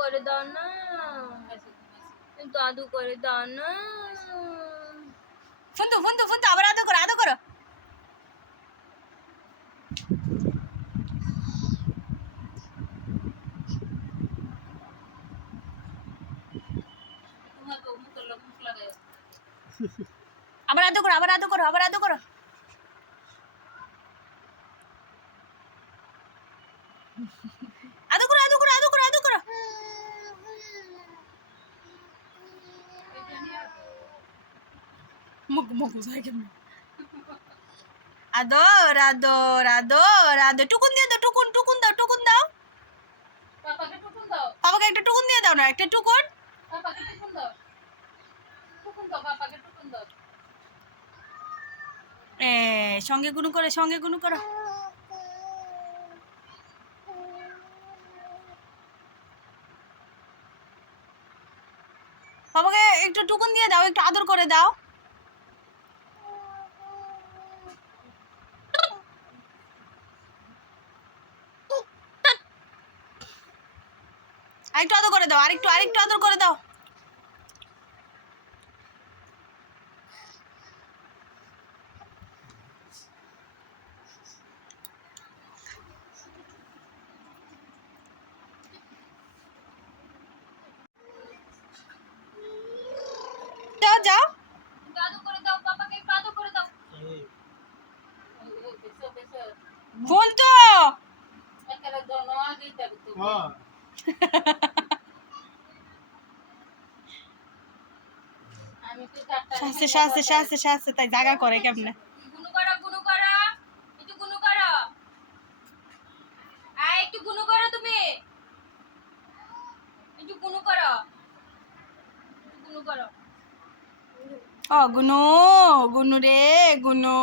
করে দাও না। আদু করে দাও না। ফুন্তু ফুন্তু ফুন্তু আবার আদো করো আদো করো। আবার আদো করো, আবার আদো করো, আবার আদো করো আদো করো আদো করো মুখ যায় কেমন আদর আদর আদর আদর টুকুন দিয়ে দাও টুকুন টুকুন দাও টুকুন দাও পাপাকে টুকুন দাও বাবাকে একটা টুকুন দিয়ে দাও না একটা টুকুন পাপাকে টুকুন দাও টুকুন দাও পাপাকে টুকুন দাও এ সঙ্গে গুনু করো সঙ্গে গুনু করো বাবাকে একটু টুকুন দিয়ে দাও একটু আদর করে দাও আরেকটু আদর করে দাও আরেকটু আরেকটু আদর করে দাও। যাও ফোন তো। শাস্তে শাস্তে শাস্তে শাস্তে তাই জাগা করে কেমনে? গুনু করো গুনু করো। একটু গুনু করো। আয় একটু গুনু করো তুমি। একটু গুনু করো। গুনু করো। ও গুনু গুনু রে গুনু।